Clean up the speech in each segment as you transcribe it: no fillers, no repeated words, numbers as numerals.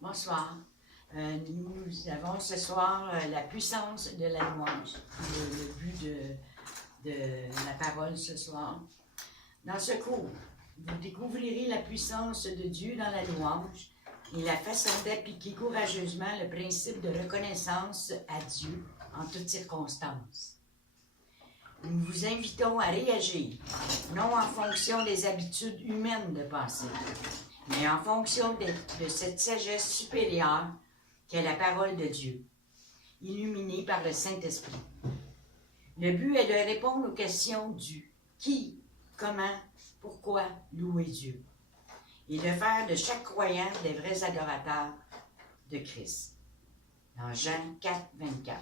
Bonsoir. Nous avons ce soir la puissance de la louange, le but de la parole ce soir. Dans ce cours, vous découvrirez la puissance de Dieu dans la louange et la façon d'appliquer courageusement le principe de reconnaissance à Dieu en toutes circonstances. Nous vous invitons à réagir, non en fonction des habitudes humaines de penser, mais en fonction de cette sagesse supérieure qu'est la parole de Dieu, illuminée par le Saint-Esprit. Le but est de répondre aux questions du qui, comment, pourquoi louer Dieu, et de faire de chaque croyant des vrais adorateurs de Christ. Dans Jean 4, 24.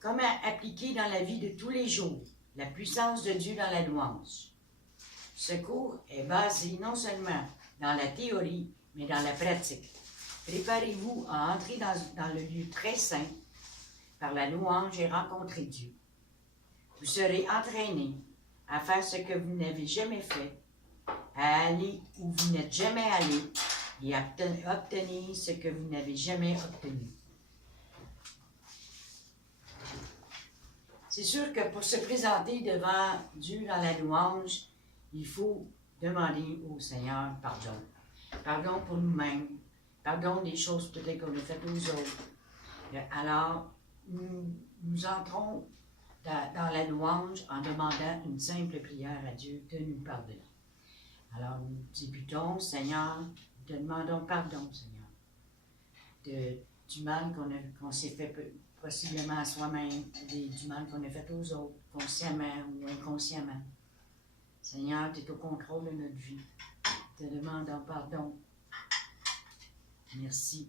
Comment appliquer dans la vie de tous les jours la puissance de Dieu dans la louange? Ce cours est basé non seulement dans la théorie, mais dans la pratique. Préparez-vous à entrer dans le lieu très saint par la louange et rencontrer Dieu. Vous serez entraînés à faire ce que vous n'avez jamais fait, à aller où vous n'êtes jamais allé et à obtenir ce que vous n'avez jamais obtenu. C'est sûr que pour se présenter devant Dieu dans la louange, il faut demander au Seigneur pardon. Pardon pour nous-mêmes, pardon des choses peut-être qu'on a faites aux autres. Alors, nous entrons dans la louange en demandant une simple prière à Dieu de nous pardonner. Alors, nous débutons, Seigneur, te demandons pardon, Seigneur, du mal qu'on s'est fait possiblement à soi-même, du mal qu'on a fait aux autres, consciemment ou inconsciemment. Seigneur, tu es au contrôle de notre vie. Te demandons pardon. Merci.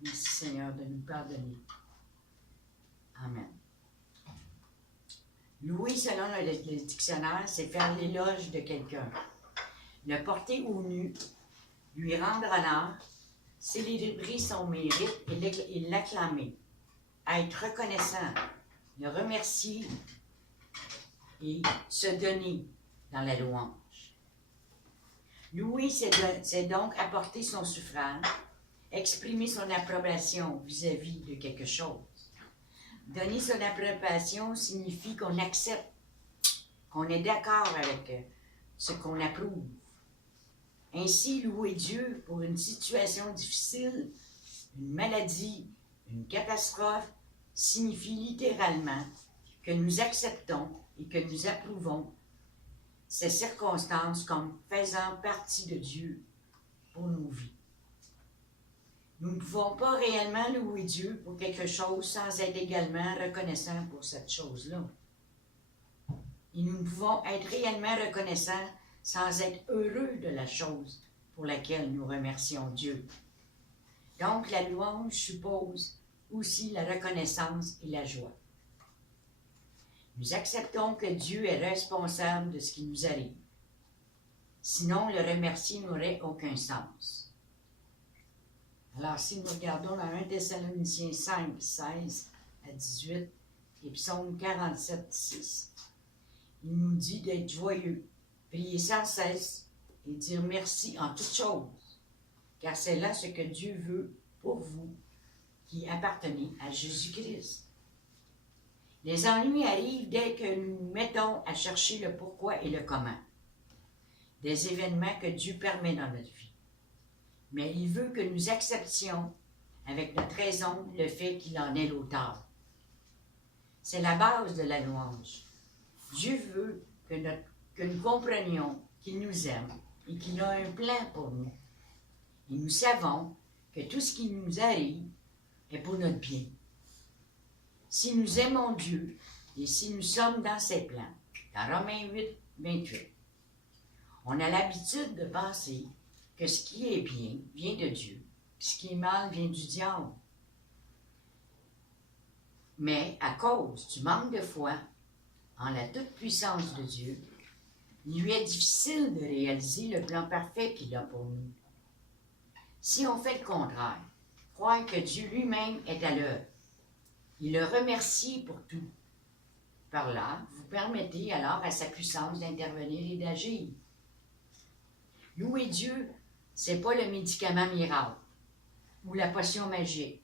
Merci, Seigneur, de nous pardonner. Amen. Louer, selon le dictionnaire, c'est faire l'éloge de quelqu'un. Le porter au nu, lui rendre honneur, célébrer son mérite et l'acclamer. Être reconnaissant, le remercier et se donner dans la louange. Louer, c'est donc apporter son suffrage, exprimer son approbation vis-à-vis de quelque chose. Donner son approbation signifie qu'on accepte, qu'on est d'accord avec ce qu'on approuve. Ainsi, louer Dieu pour une situation difficile, une maladie, une catastrophe, signifie littéralement que nous acceptons et que nous approuvons ces circonstances comme faisant partie de Dieu pour nos vies. Nous ne pouvons pas réellement louer Dieu pour quelque chose sans être également reconnaissants pour cette chose-là. Et nous ne pouvons être réellement reconnaissants sans être heureux de la chose pour laquelle nous remercions Dieu. Donc, la louange suppose aussi la reconnaissance et la joie. Nous acceptons que Dieu est responsable de ce qui nous arrive. Sinon, le remercier n'aurait aucun sens. Alors, si nous regardons dans 1 Thessaloniciens 5, 16 à 18 et Psaume 47, 6, il nous dit d'être joyeux, prier sans cesse et dire merci en toutes choses, car c'est là ce que Dieu veut pour vous qui appartenez à Jésus-Christ. Les ennuis arrivent dès que nous nous mettons à chercher le pourquoi et le comment des événements que Dieu permet dans notre vie. Mais il veut que nous acceptions avec notre raison le fait qu'il en est l'auteur. C'est la base de la louange. Dieu veut que nous comprenions qu'il nous aime et qu'il a un plan pour nous. Et nous savons que tout ce qui nous arrive est pour notre bien. Si nous aimons Dieu et si nous sommes dans ses plans, dans Romains 8, 28, on a l'habitude de penser que ce qui est bien vient de Dieu, puis ce qui est mal vient du diable. Mais à cause du manque de foi en la toute-puissance de Dieu, il lui est difficile de réaliser le plan parfait qu'il a pour nous. Si on fait le contraire, croire que Dieu lui-même est à l'œuvre, il le remercie pour tout. Par là, vous permettez alors à sa puissance d'intervenir et d'agir. Louer Dieu C'est pas le médicament miracle ou la potion magique,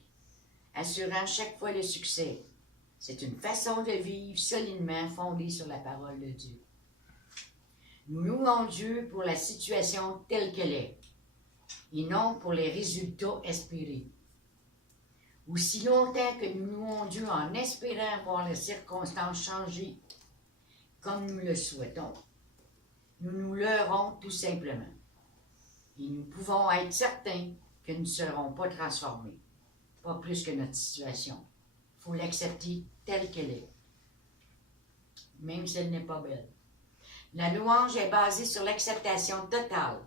assurant chaque fois le succès. C'est une façon de vivre solidement fondée sur la parole de Dieu. Nous louons Dieu pour la situation telle qu'elle est, et non pour les résultats espérés. Aussi longtemps que nous louons Dieu en espérant voir les circonstances changer comme nous le souhaitons, nous nous leurrons tout simplement. Et nous pouvons être certains que nous ne serons pas transformés, pas plus que notre situation. Il faut l'accepter telle qu'elle est, même si elle n'est pas belle. La louange est basée sur l'acceptation totale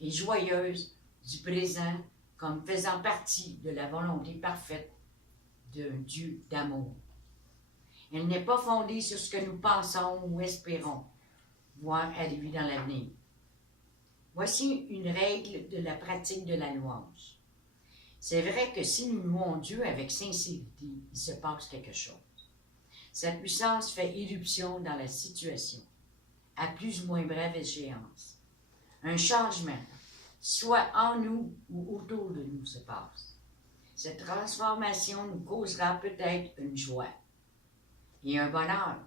et joyeuse du présent comme faisant partie de la volonté parfaite d'un Dieu d'amour. Elle n'est pas fondée sur ce que nous pensons ou espérons voir arriver dans l'avenir. Voici une règle de la pratique de la louange. C'est vrai que si nous louons Dieu avec sincérité, il se passe quelque chose. Sa puissance fait éruption dans la situation, à plus ou moins brève échéance. Un changement, soit en nous ou autour de nous, se passe. Cette transformation nous causera peut-être une joie et un bonheur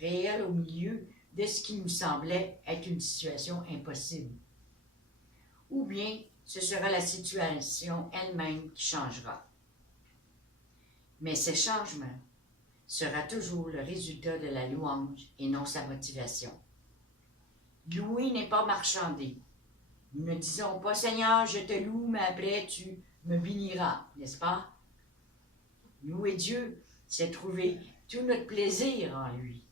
réel au milieu de ce qui nous semblait être une situation impossible. Ou bien ce sera la situation elle-même qui changera. Mais ce changement sera toujours le résultat de la louange et non sa motivation. Louer n'est pas marchander. Nous ne disons pas « Seigneur, je te loue, mais après tu me béniras », n'est-ce pas? Louer Dieu, c'est trouver tout notre plaisir en lui.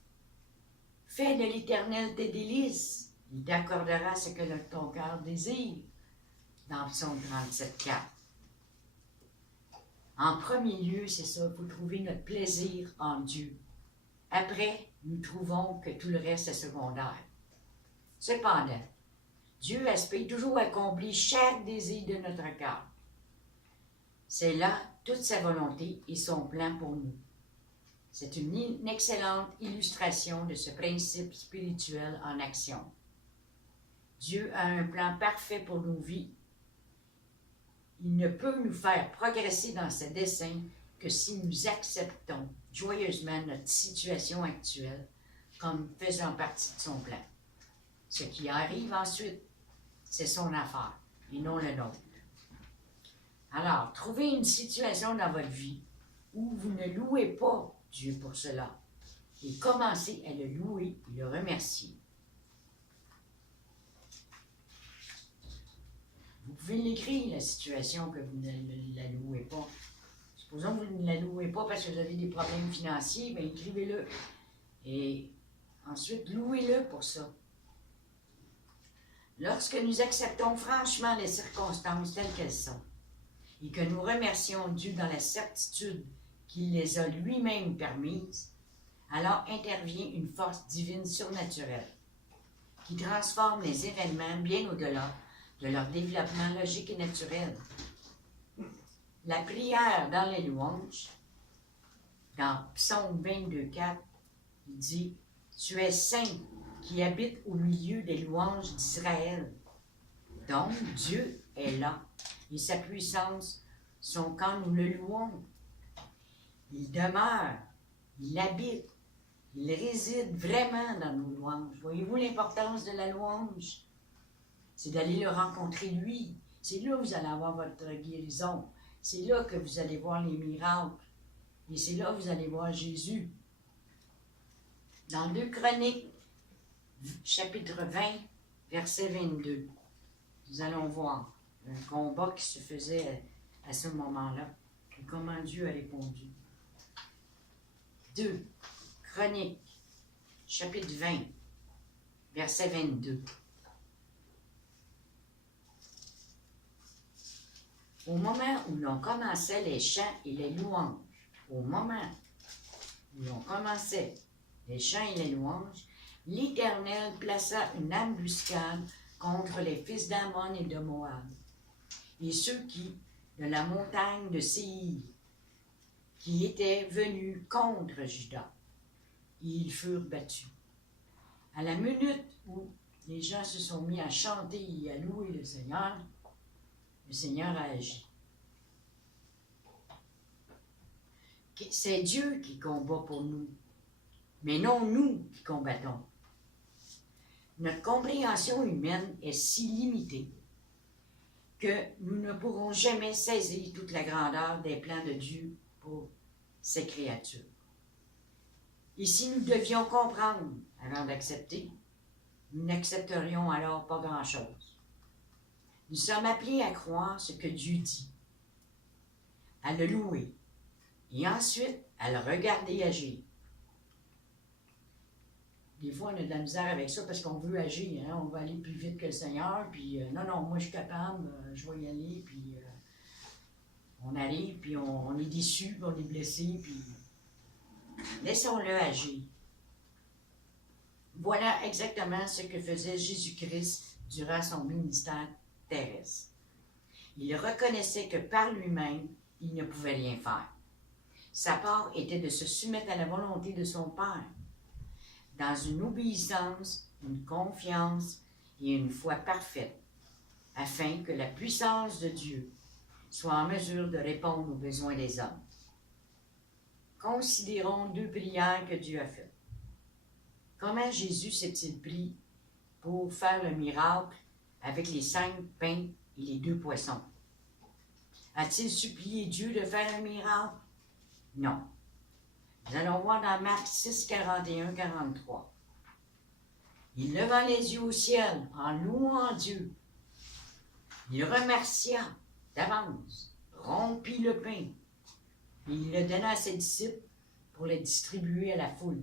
Fais de l'Éternel tes délices, il t'accordera ce que ton cœur désire, dans Psaume 37,4. En premier lieu, c'est ça, il faut trouver notre plaisir en Dieu. Après, nous trouvons que tout le reste est secondaire. Cependant, Dieu aspire toujours à accomplir chaque désir de notre cœur. C'est là toute sa volonté et son plan pour nous. C'est une excellente illustration de ce principe spirituel en action. Dieu a un plan parfait pour nos vies. Il ne peut nous faire progresser dans ses desseins que si nous acceptons joyeusement notre situation actuelle comme faisant partie de son plan. Ce qui arrive ensuite, c'est son affaire et non le nôtre. Alors, trouvez une situation dans votre vie où vous ne louez pas Dieu pour cela et commencez à le louer et le remercier. Vous pouvez l'écrire, la situation que vous ne la louez pas. Supposons que vous ne la louez pas parce que vous avez des problèmes financiers, bien écrivez-le. Et ensuite, louez-le pour ça. Lorsque nous acceptons franchement les circonstances telles qu'elles sont et que nous remercions Dieu dans la certitude qu'il les a lui-même permises, alors intervient une force divine surnaturelle qui transforme les événements bien au-delà de leur développement logique et naturel. La prière dans les louanges, dans Psaume 22,4, il dit « Tu es saint qui habite au milieu des louanges d'Israël. » Donc, Dieu est là et sa puissance sont quand nous le louons. Il demeure, il habite, il réside vraiment dans nos louanges. Voyez-vous l'importance de la louange? C'est d'aller le rencontrer lui. C'est là que vous allez avoir votre guérison. C'est là que vous allez voir les miracles. Et c'est là que vous allez voir Jésus. Dans 2 Chroniques, chapitre 20, verset 22, nous allons voir un combat qui se faisait à ce moment-là et comment Dieu a répondu. 2 Chroniques, chapitre 20, verset 22. Au moment où l'on commençait les chants et les louanges, au moment où l'on commençait les chants et les louanges, l'Éternel plaça une embuscade contre les fils d'Ammon et de Moab, et ceux qui, de la montagne de Séir, qui étaient venus contre Juda, et ils furent battus. À la minute où les gens se sont mis à chanter et à louer le Seigneur, le Seigneur a agi. C'est Dieu qui combat pour nous, mais non nous qui combattons. Notre compréhension humaine est si limitée que nous ne pourrons jamais saisir toute la grandeur des plans de Dieu pour ses créatures. Et si nous devions comprendre avant d'accepter, nous n'accepterions alors pas grand-chose. Nous sommes appelés à croire ce que Dieu dit, à le louer, et ensuite à le regarder agir. Des fois, on a de la misère avec ça parce qu'on veut agir, hein? On veut aller plus vite que le Seigneur, puis non, moi je suis capable, je vais y aller, puis on arrive, puis on est déçu, puis on est blessé, puis laissons-le agir. Voilà exactement ce que faisait Jésus-Christ durant son ministère terrestre. Il reconnaissait que par lui-même, il ne pouvait rien faire. Sa part était de se soumettre à la volonté de son Père, dans une obéissance, une confiance et une foi parfaite, afin que la puissance de Dieu soit en mesure de répondre aux besoins des hommes. Considérons 2 prières que Dieu a faites. Comment Jésus s'est-il pris pour faire le miracle avec les 5 pains et les 2 poissons? A-t-il supplié Dieu de faire un miracle? Non. Nous allons voir dans Marc 6, 41, 43. Il leva les yeux au ciel en louant Dieu. Il remercia d'avance, rompit le pain, et il le donna à ses disciples pour le distribuer à la foule.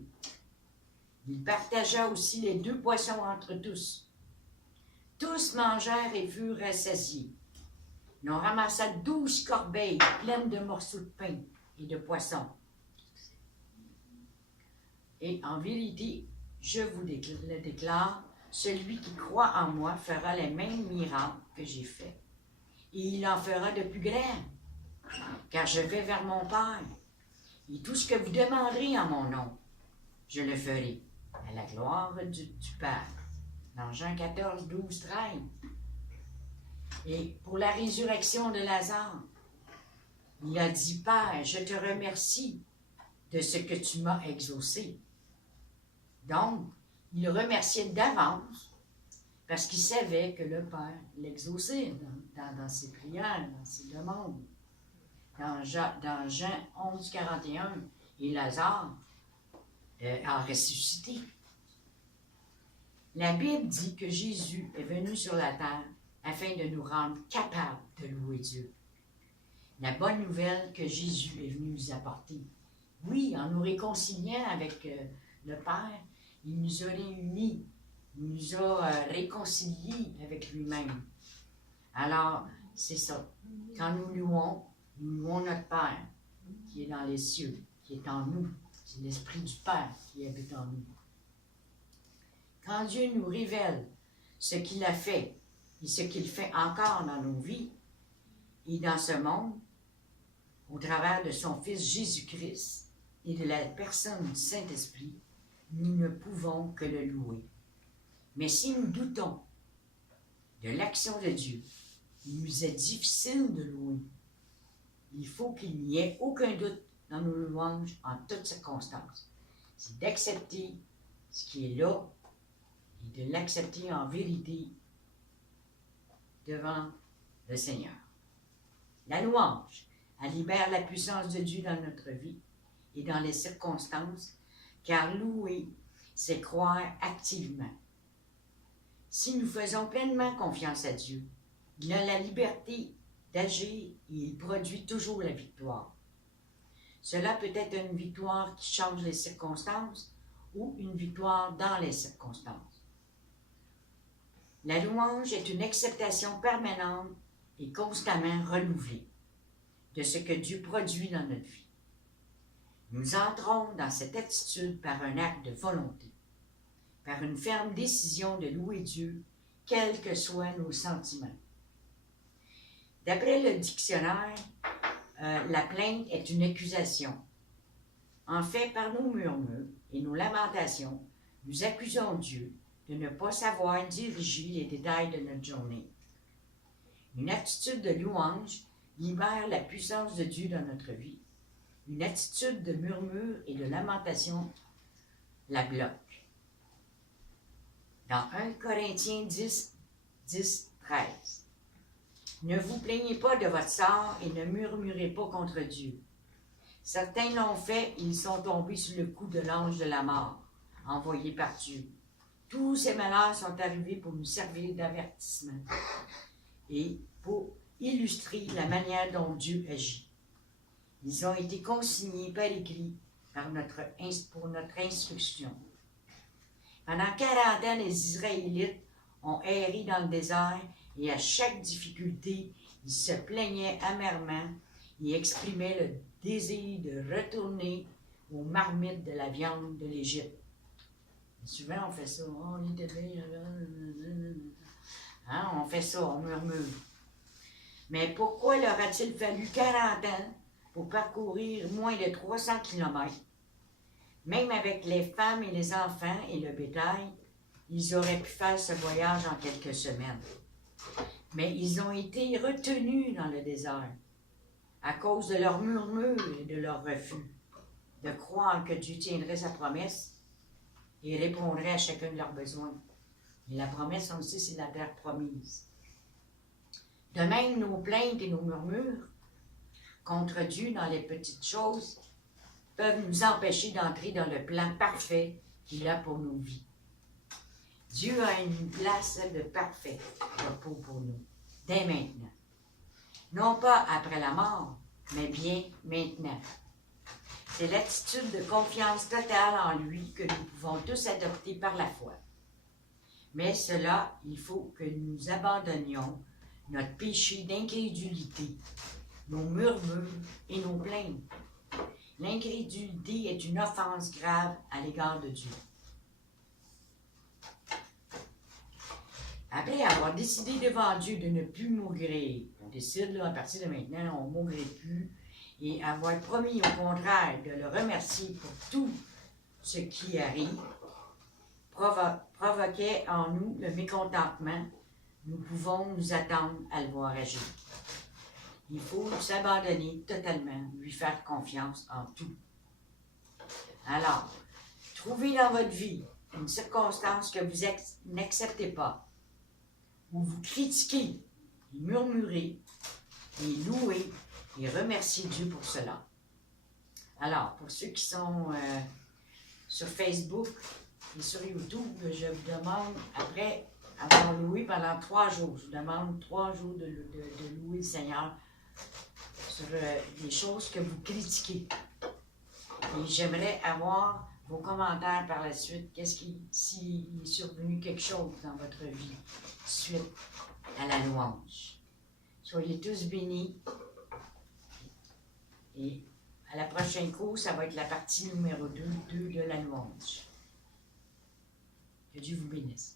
Il partagea aussi les 2 poissons entre tous. Tous mangèrent et furent rassasiés. Il en ramassa 12 corbeilles pleines de morceaux de pain et de poissons. Et en vérité, je vous le déclare, celui qui croit en moi fera les mêmes miracles que j'ai faits. Et il en fera de plus grands, car je vais vers mon Père. Et tout ce que vous demanderez en mon nom, je le ferai, à la gloire du Père. Dans Jean 14, 12, 13. Et pour la résurrection de Lazare, il a dit, Père, je te remercie de ce que tu m'as exaucé. Donc, il remerciait d'avance parce qu'il savait que le Père l'exauçait dans ses prières, dans ses demandes. Dans Jean 11, 41, et Lazare a ressuscité. La Bible dit que Jésus est venu sur la terre afin de nous rendre capables de louer Dieu. La bonne nouvelle que Jésus est venu nous apporter. Oui, en nous réconciliant avec le Père, il nous a réunis, il nous a réconciliés avec lui-même. Alors, c'est ça. Quand nous louons notre Père qui est dans les cieux, qui est en nous. C'est l'Esprit du Père qui habite en nous. Quand Dieu nous révèle ce qu'il a fait et ce qu'il fait encore dans nos vies et dans ce monde, au travers de son Fils Jésus-Christ et de la personne du Saint-Esprit, nous ne pouvons que le louer. Mais si nous doutons de l'action de Dieu, il nous est difficile de louer. Il faut qu'il n'y ait aucun doute dans nos louanges en toutes circonstances. C'est d'accepter ce qui est là et de l'accepter en vérité devant le Seigneur. La louange, elle libère la puissance de Dieu dans notre vie et dans les circonstances, car louer, c'est croire activement. Si nous faisons pleinement confiance à Dieu, il a la liberté d'agir et il produit toujours la victoire. Cela peut être une victoire qui change les circonstances ou une victoire dans les circonstances. La louange est une acceptation permanente et constamment renouvelée de ce que Dieu produit dans notre vie. Nous entrons dans cette attitude par un acte de volonté, par une ferme décision de louer Dieu, quels que soient nos sentiments. D'après le dictionnaire, la plainte est une accusation. En fait, par nos murmures et nos lamentations, nous accusons Dieu de ne pas savoir diriger les détails de notre journée. Une attitude de louange libère la puissance de Dieu dans notre vie. Une attitude de murmure et de lamentation la bloque. Dans 1 Corinthiens 10, 13. Ne vous plaignez pas de votre sort et ne murmurez pas contre Dieu. Certains l'ont fait et ils sont tombés sous le coup de l'ange de la mort, envoyé par Dieu. Tous ces malheurs sont arrivés pour nous servir d'avertissement et pour illustrer la manière dont Dieu agit. Ils ont été consignés par écrit pour notre instruction. Pendant 40 ans, les Israélites ont erré dans le désert et à chaque difficulté, ils se plaignaient amèrement et exprimaient le désir de retourner aux marmites de la viande de l'Égypte. Souvent, on fait ça. Oh, on était bien. Hein, on fait ça, on murmure. Mais pourquoi leur a-t-il fallu 40 ans pour parcourir moins de 300 kilomètres? Même avec les femmes et les enfants et le bétail, ils auraient pu faire ce voyage en quelques semaines. Mais ils ont été retenus dans le désert à cause de leur murmure et de leur refus de croire que Dieu tiendrait sa promesse et répondrait à chacun de leurs besoins. Et la promesse, on le sait, c'est la terre promise. De même, nos plaintes et nos murmures contre Dieu dans les petites choses peuvent nous empêcher d'entrer dans le plan parfait qu'il a pour nos vies. Dieu a une place de parfait repos pour nous, dès maintenant. Non pas après la mort, mais bien maintenant. C'est l'attitude de confiance totale en lui que nous pouvons tous adopter par la foi. Mais cela, il faut que nous abandonnions notre péché d'incrédulité, nos murmures et nos plaintes. L'incrédulité est une offense grave à l'égard de Dieu. Après avoir décidé devant Dieu de ne plus maugréer, on décide là, à partir de maintenant, on ne maugrait plus, et avoir promis au contraire de le remercier pour tout ce qui arrive, provoquait en nous le mécontentement, nous pouvons nous attendre à le voir agir. Il faut s'abandonner totalement, lui faire confiance en tout. Alors, trouvez dans votre vie une circonstance que vous n'acceptez pas, où vous critiquez, et murmurez, et louez, et remerciez Dieu pour cela. Alors, pour ceux qui sont sur Facebook et sur YouTube, je vous demande, après avoir loué pendant 3 jours, je vous demande 3 jours de louer le Seigneur sur les choses que vous critiquez. Et j'aimerais avoir vos commentaires par la suite. S'il est survenu quelque chose dans votre vie suite à la louange. Soyez tous bénis. Et à la prochaine course, ça va être la partie numéro 2 de la louange. Que Dieu vous bénisse.